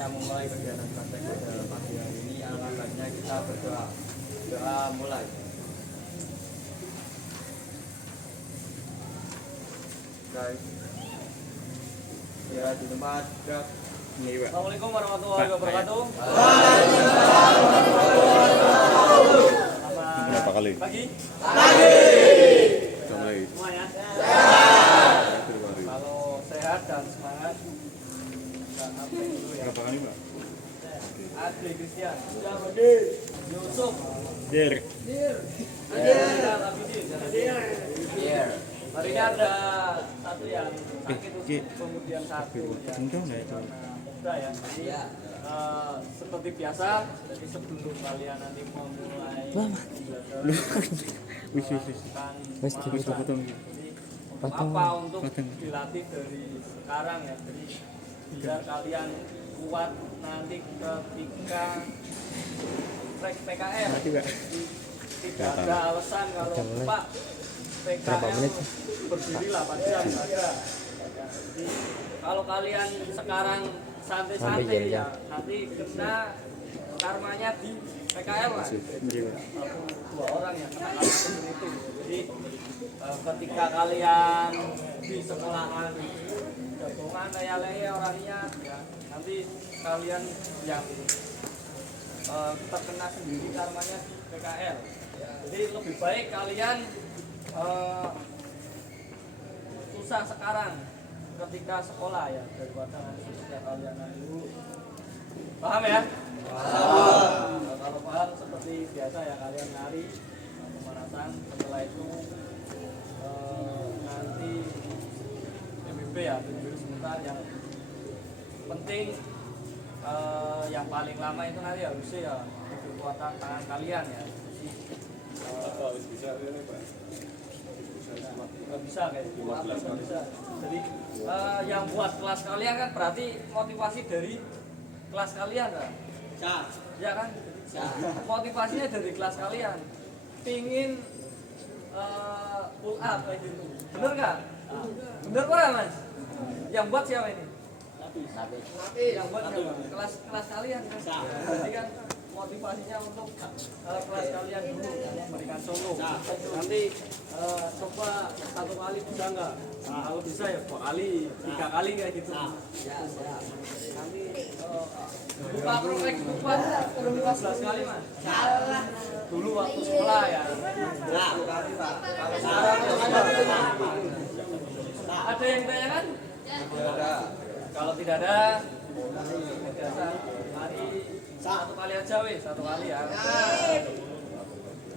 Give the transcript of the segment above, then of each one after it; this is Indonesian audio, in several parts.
kita memulai kegiatan praktek pada pagi hari ini, alangkah baiknya kita berdoa. Doa mulai. Guys, ya di tempat gerak. Assalamualaikum warahmatullahi wabarakatuh. Berapa kali? Pagi. Semuanya. Kalau sehat dan semangat. Berapa kali, Pak? Adli Christian. Yusuf. Der. Hari ini ada satu yang sakit, kemudian satu yang muda ya. Jadi seperti biasa, jadi sebelum kalian nanti memulai apa untuk dilatih dari sekarang ya. Jadi biar kalian kuat nanti ketika PKM. Tidak ada alasan kalau Pak PKM berdirilah pada jam saja. Jadi kalau kalian sekarang santai-santai ya, nanti kena karmanya di PKM lah. 2 orang yang kena karma seperti itu. Jadi ketika kalian di sekolahan jagongan leye orangnya ya, nanti kalian yang terkena sendiri karmanya di PKL. Jadi lebih baik kalian susah sekarang ketika sekolah ya, daripada nanti ketika kalian dulu. Paham ya? Paham. Kalau paham seperti biasa ya, kalian nyari pemanasan, setelah itu nanti PBB ya, PBB sebentar. Yang penting yang paling lama itu nanti harusnya ya kekuatan tangan kalian ya. Nggak bisa kayak gitu. Bisa. Jadi yang buat kelas kalian kan berarti motivasi dari kelas kalian kan? Ya kan? Motivasinya dari kelas kalian. Pingin pull up kayak gitu. Bener nggak? Bener kok Mas? Yang buat siapa ini? Yang buat siapa? Kelas kalian kan? Jadi kan motivasinya untuk kelas kalian dulu memberikan solo. Nanti coba 1 kali bisa nggak? Kalau bisa ya 2 kali, 3 kali kayak gitu. Nanti buka proyek buka 15 kali Mas. Dulu waktu sekolah ya. Kalau sekarang ada yang tanyakan? Kalau tidak ada, biasa hari 1 kali aja weh, 1 kali ya.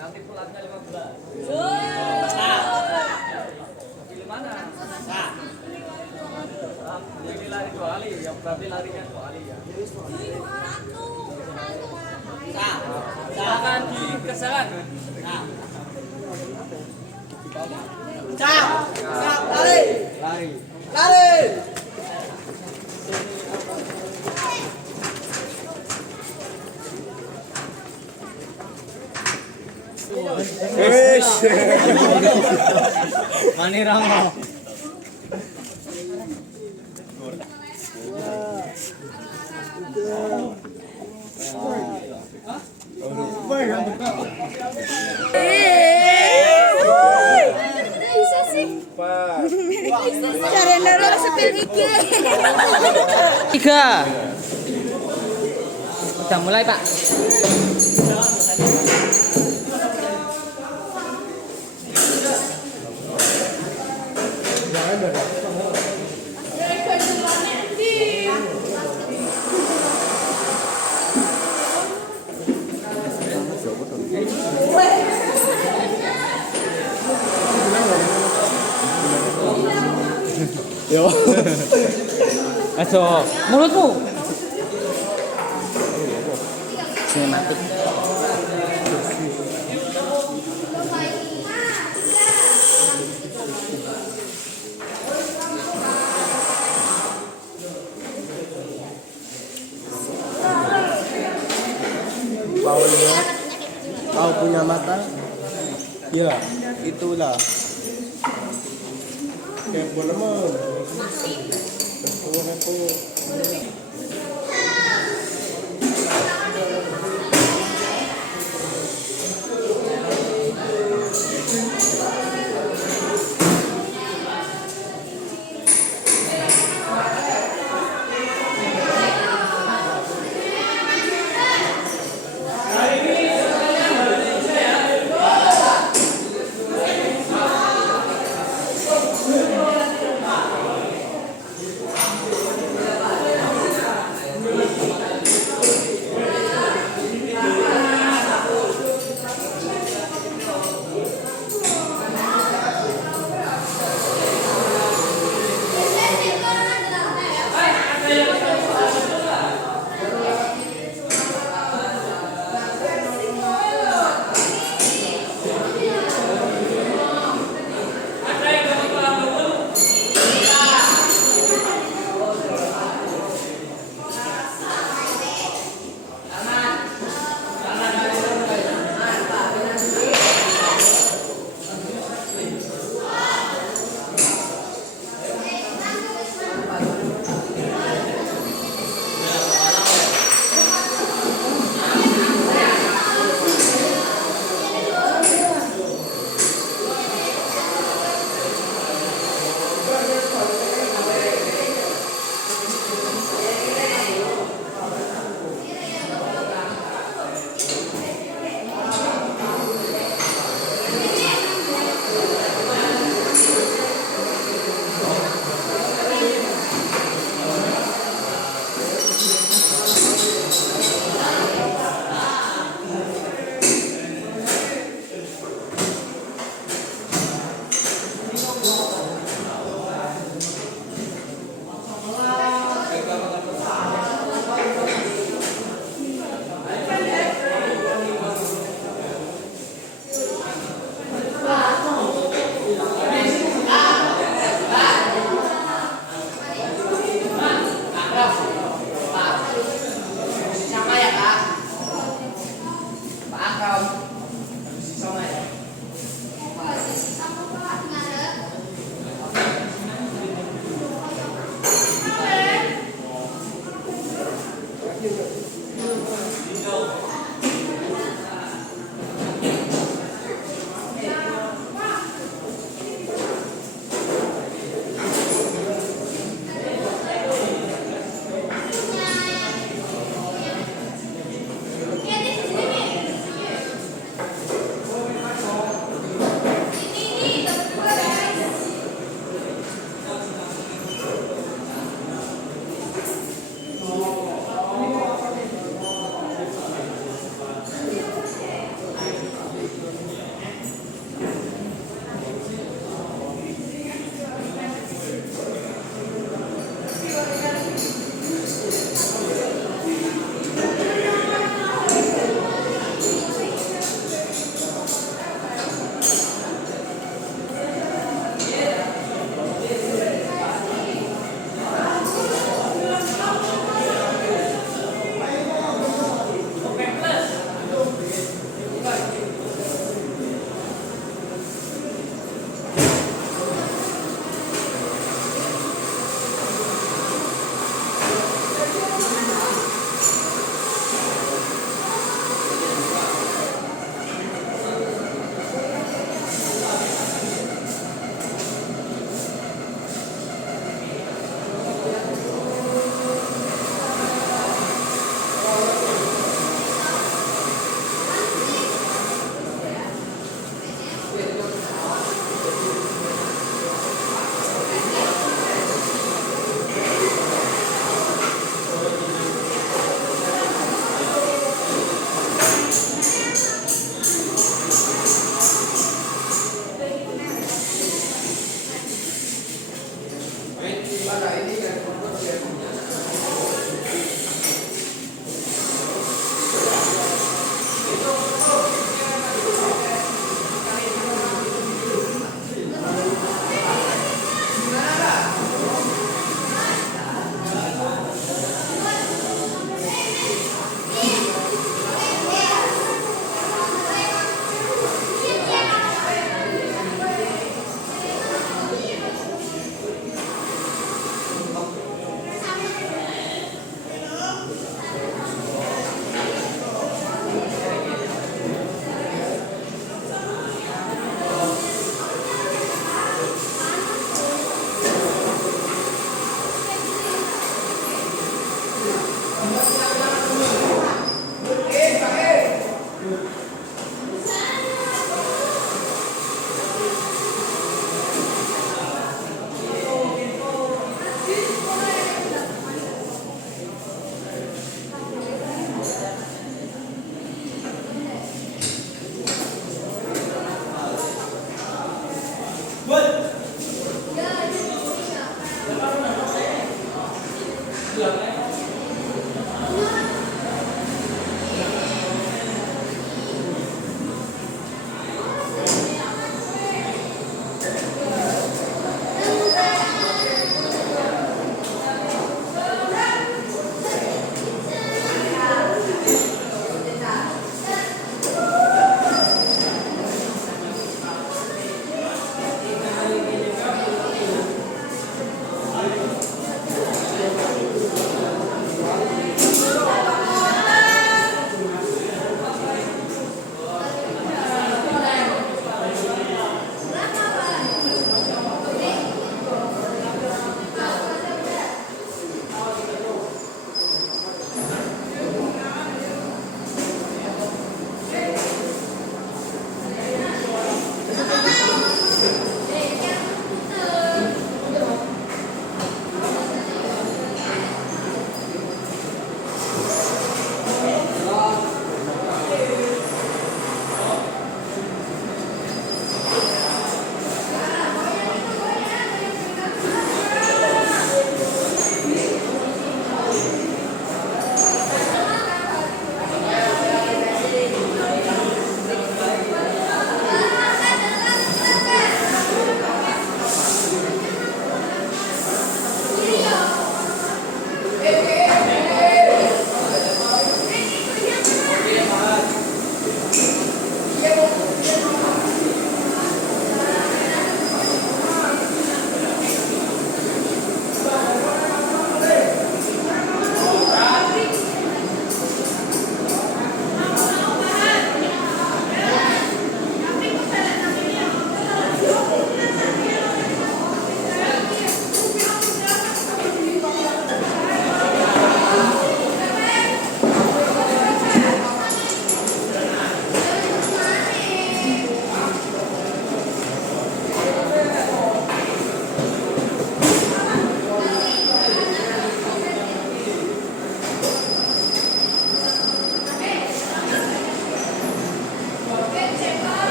Nanti pulangnya 15. Pilih mana? Pilih lari 2 kali, yang berarti larinya 2 kali ya. Silakan dikesalan. Lari. Mani Ramo. Bisa sih. Cara naro sepil iki. 3. Kita mulai, Pak. Yo. Aso, mulutmu. Sinematik. Kau punya mata? Ya, itulah. Kayak bola mah.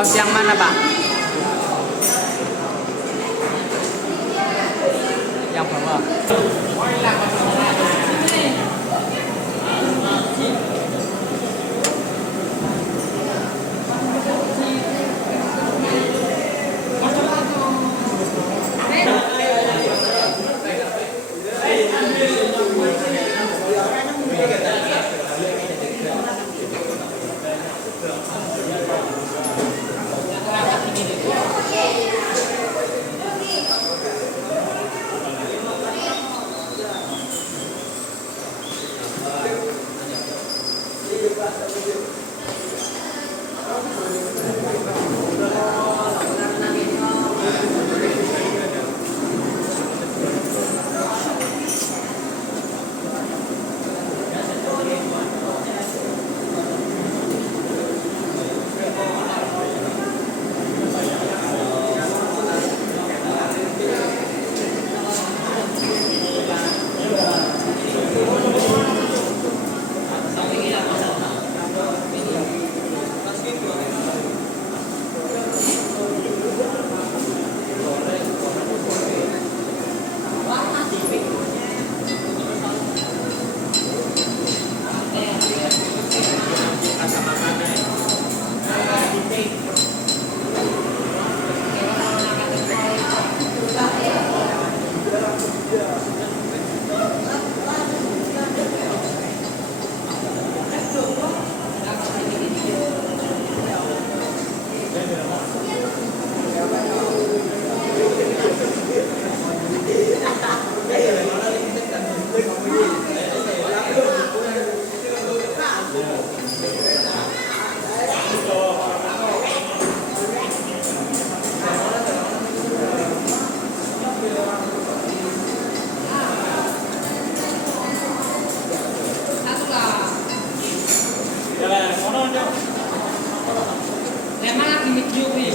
Paus yang mana, Pak? Yang bawah. medium nih.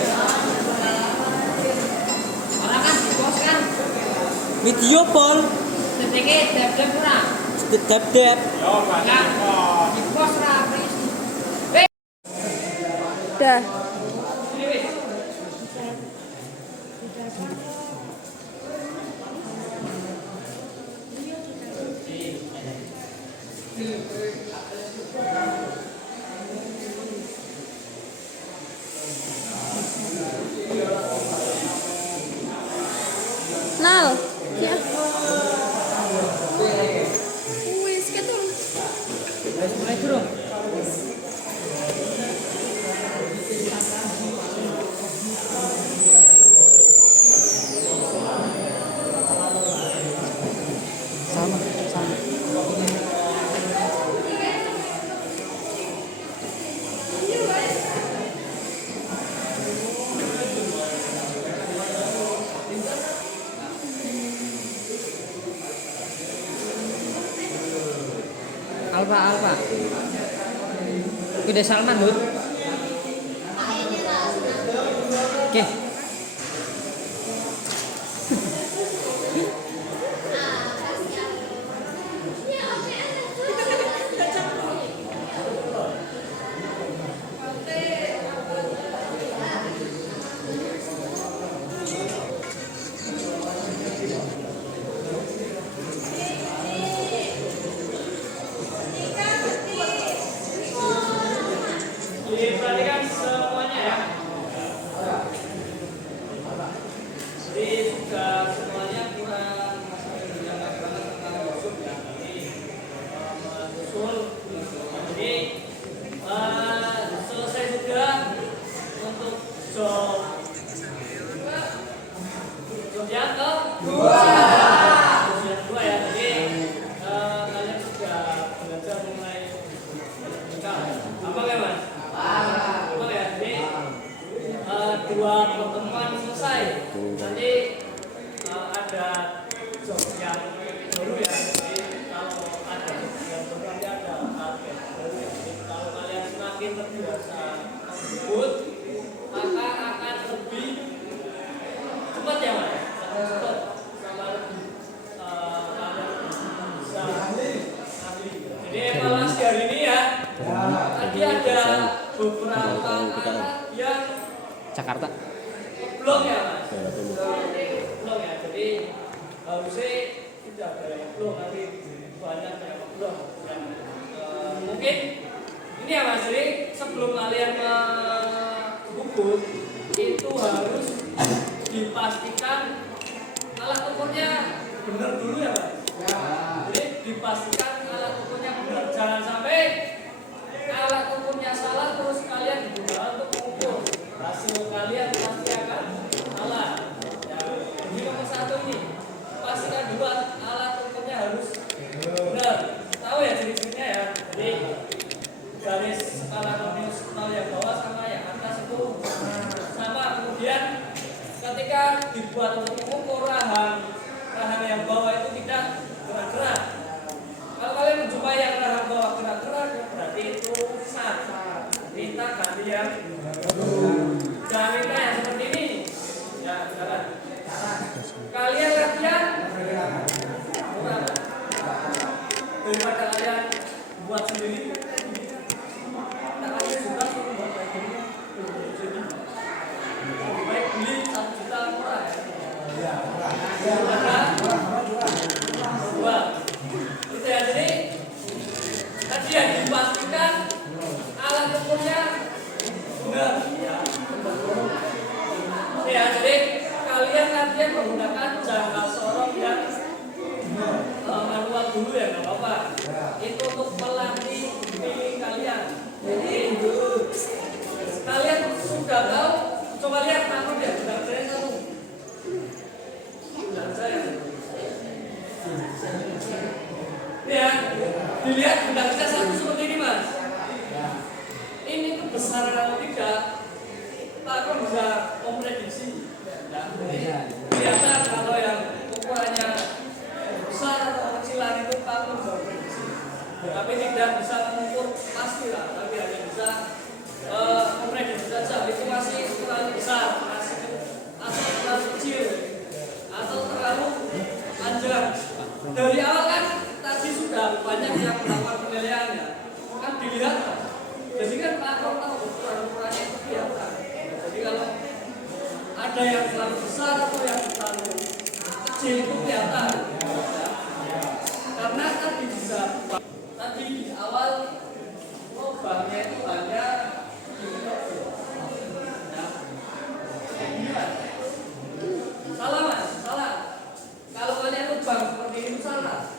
Orang kan di pos kan. Video pol. Sedikit dap-dap kurang. Dap-dap. Di pos rapi. Dah. Nal. Ya. Wis ketul. Mulai turun. Sama, sama. Alfa. Kuda Salman, Bud. Oke. Diperhatikan semuanya ya. Jadi sudah semuanya kita menjelaskan tentang Yusuf ya. Jadi usul. Jadi selesai sudah untuk job yang kedua. Yang kedua ya. Jadi kalian sudah belajar mulai apa ya Mas? Apa ya? Jadi dua pertemuan selesai. Nanti ada job yang baru ya. Jadi kalau ada job yang baru nanti ada target baru. Jadi kalau kalian semakin terbiasa membut, maka akan lebih cepat ya Mas. Cepat sama lebih kalian bisa ahli. Jadi evaluasi hari ini ya. Tadi ada beberapa anak yang Jakarta. belum ya Mas? Belum ya, jadi harusnya tidak ada yang belum, nanti banyak yang belum yang mungkin ini ya Mas, jadi sebelum kalian mengukur itu harus dipastikan alat ukurnya benar dulu ya Mas. Jadi dipastikan alat ukurnya benar, jangan sampai alat ukurnya salah terus kalian digunakan untuk mengukur, hasil kalian pasti akan salah ya. Ini nomor satu ini, pastikan dulu alat ukurnya harus benar. Tahu ya ciri-cirinya ya, jadi garis skala radius 0 yang bawah sama yang atas itu sama. Kemudian ketika dibuat untuk mengukur rahan yang bawah itu tidak gerak-gerak. Kalau kalian menjumpai yang rahan bawah gerak-gerak, berarti itu sat. Minta ganti yang jangan minta yang seperti ini. Ya, jangan. Kalian latihan daripada kalian buat sendiri. Tak kalian juga suruh buat kayak gini. Jadi baik beli 1 juta murah ya. Dua. Itu ya, jadi tadi yang dipastikan alat ukurnya benar ya. Jadi kalian latihan menggunakan jangka sorong yang manual dulu ya, nggak apa-apa. Itu untuk melatih feeling kalian. Jadi kalian sudah tahu, coba lihat makro ya, sudah kalian tahu. Ya, dilihat benda kita satu seperti ini Mas. Ini tuh besar atau tidak, tak akan bisa memprediksi. Kelihatan kalau yang ukurannya besar atau kecilan itu tak akan bisa memprediksi. Tapi tidak bisa mengukur pasti lah, tapi hanya bisa memprediksi saja. Itu masih ada yang terlalu besar atau yang terlalu kecil itu kelihatan. Ya. Karena tadi di awal lubangnya itu hanya salah mas, salah. Kalau kalian lubang seperti itu salah.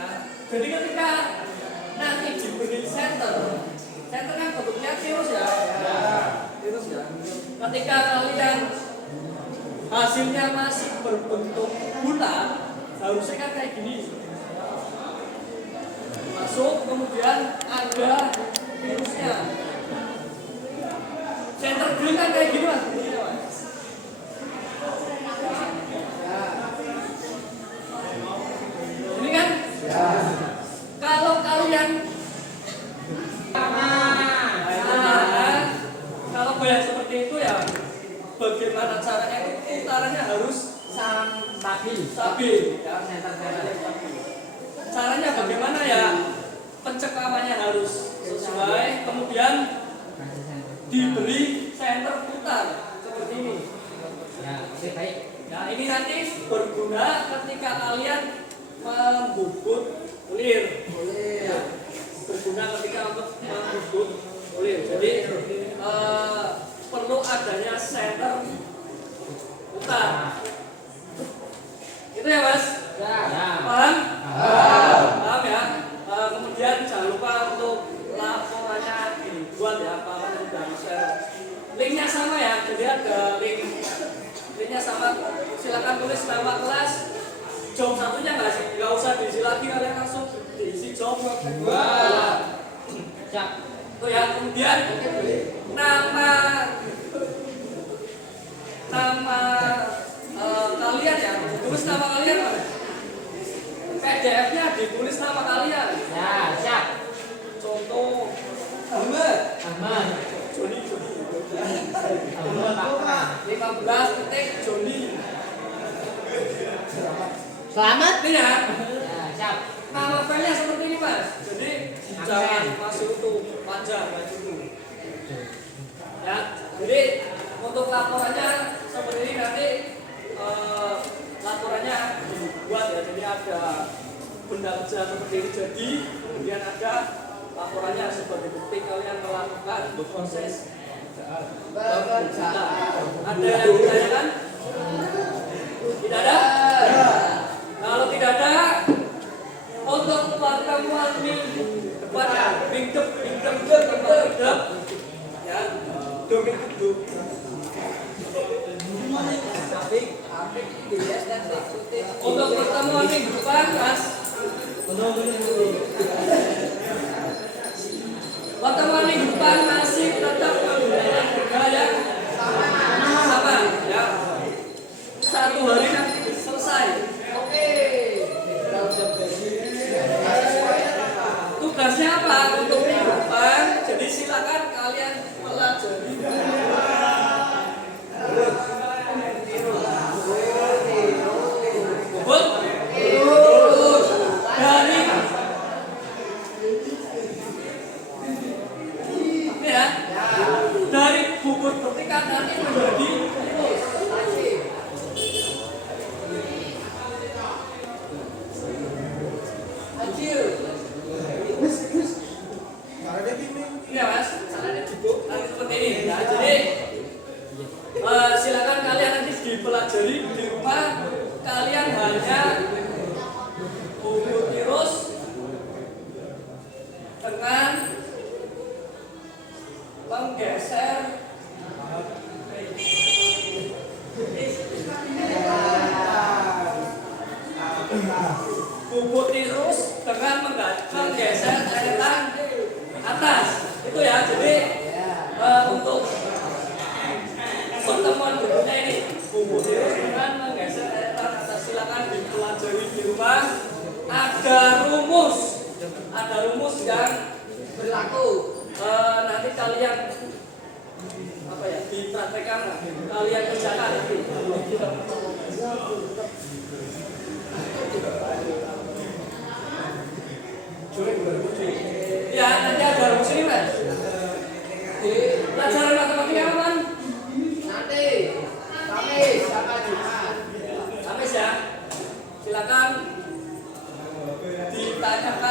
Ya. Jadi ketika nanti diberi center kan bentuknya tirus ya. Tirus ya. Ketika kalian hasilnya masih berbentuk bulat, harusnya kan kayak gini. Masuk, kemudian ada tirusnya. Center grill kan kayak gini mas. Ini kan? Kalau kalian kalau banyak seperti itu ya, bagaimana caranya itu putarannya harus stabil ya, caranya bagaimana ya, pencekapannya harus sesuai, kemudian diberi center putar seperti ini. Ya, oke baik. Nah ini nanti berguna ketika kalian membubut ulir. Ya, berguna ketika untuk membubut ulir. Jadi perlu adanya center putar. Itu ya mas? Ya. Paham? Paham ya? Kemudian jangan lupa untuk laporannya dibuat ya, Pak dari share. Linknya sama ya, jadi ada linknya sama. Silakan tulis nama kelas. Job satunya nggak usah diisi lagi, kalian langsung diisi job kedua. Siap. Tuh ya, kemudian nama kalian ya, ditulis nama kalian mana? PDF-nya ditulis nama kalian. Ya, siap. Contoh Ahmad. Joni. 15 titik Joni. Selamat. Ini ya. Ya, siap. Nama filenya seperti ini mas. Jadi jangan masuk itu panjang dulu. Ya. Jadi untuk laporannya seperti ini nanti laporannya dibuat ya. Jadi ada benda kerja seperti ini jadi, kemudian ada laporannya sebagai bukti kalian melakukan proses bekerja. Ada yang ditanyakan? Tidak ada? Kalau tidak ada, untuk pertemuan minggu depan ya, minggu ya, untuk pertemuan minggu depan mas, pertemuan minggu depan masih tetap menggunakan gaya sama ya, 1 hari nanti selesai. Oke. Tugasnya apa untuk minggu depan? Jadi silakan kalian pelajari. Dari ini ya, dari bubut petikan nanti menjadi terus. Ini ya mas, caranya dibuk nanti seperti ini ya. Jadi silakan kalian nanti dipelajari di rumah. Kalian hanya bubut tirus dengan menggeser bubut tirus dengan menggeser cairan atas itu ya. Jadi untuk pertemuan berikutnya ini bubut tirus dengan menggeser cairan atas, silakan dipelajari di rumah. Ada rumus yang berlaku. Nanti kalian apa ya, dipraktekkan, kalian kerjakan nanti. Ya nanti ada rumus ini mas. Pelajaran matematika apa man? Nanti kami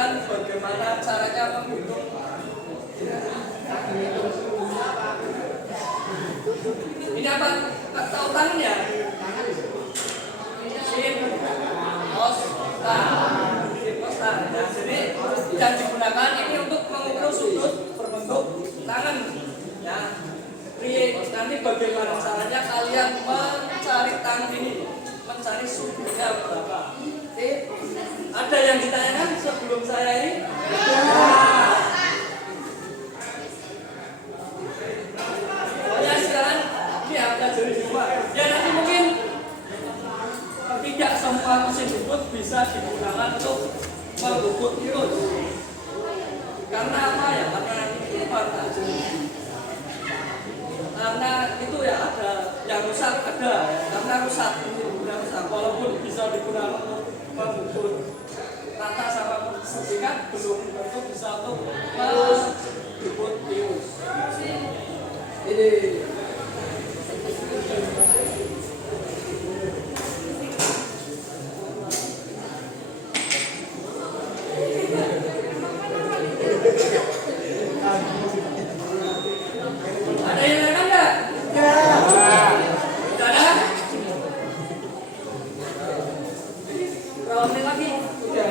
digunakan bagaimana caranya menghitung. Ini apa? Tahu tangannya? Sin, os, tan. Sin, os, tan. Nah, jadi yang digunakan ini untuk mengukur sudut berbentuk tangan. Ya, nanti bagaimana caranya kalian mencari tangan ini, mencari sudutnya berapa? Oke, ada yang ditanyakan sebelum saya ini? Pokoknya sekarang ini ada jadi semua. Ya nanti mungkin tidak semua mesin jemput bisa digunakan untuk mengukur virus. Karena apa ya? Karena ini karena itu ya ada yang rusak ada, karena rusak walaupun bisa digunakan untuk mengukur rata sama sehingga belum tentu bisa untuk mengukur virus. Ini ada yang lain enggak? Tidak ada? Rolling lagi. Udah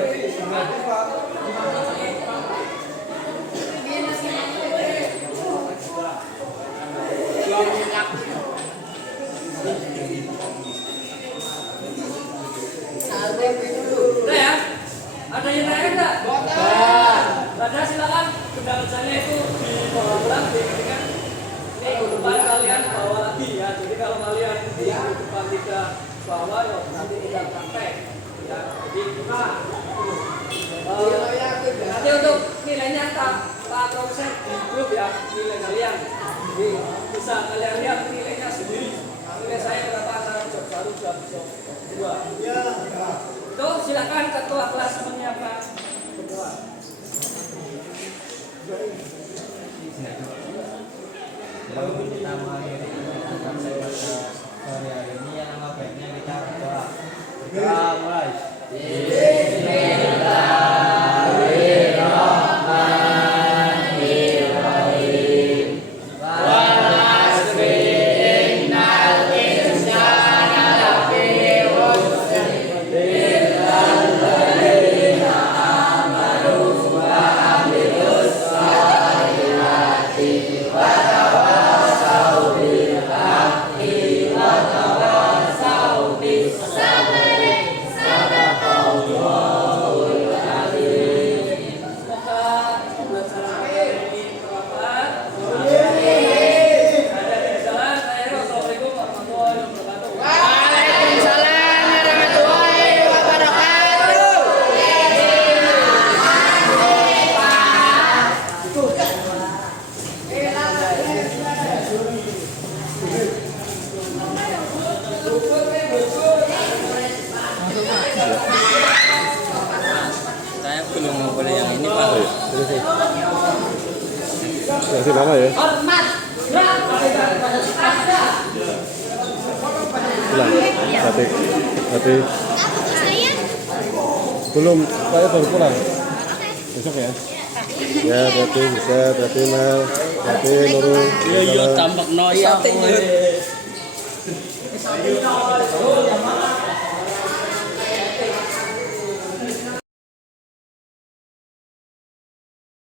ya? Ada yang lain enggak? Ada, silakan. Kendalanya itu di bawah belang diketikkan. Ini depan kalian bawa lagi ya. Jadi kalau kalian di depan tidak bawa ya nanti tidak praktek. Ya, jadi kita nanti untuk nilainya tak proses di grup ya, nilai kalian. Jadi bisa kalian lihat nilainya sendiri. Nilai saya berapa antara job 1 job 2. Ya. Itu silakan ketua kelas menyiapkan semua. Sebelum kita mengakhiri kesempatan saya pada sore hari ini, yang nama baiknya kita berdoa. Kita mulai. Saya belum mau boleh yang ini Pak. Kasih nama ya. Pulang. Hati. Belum, saya baru pulang. Besok ya. Ya, hati bisa, hati Mel, hati Nurul. Iya tampak noya.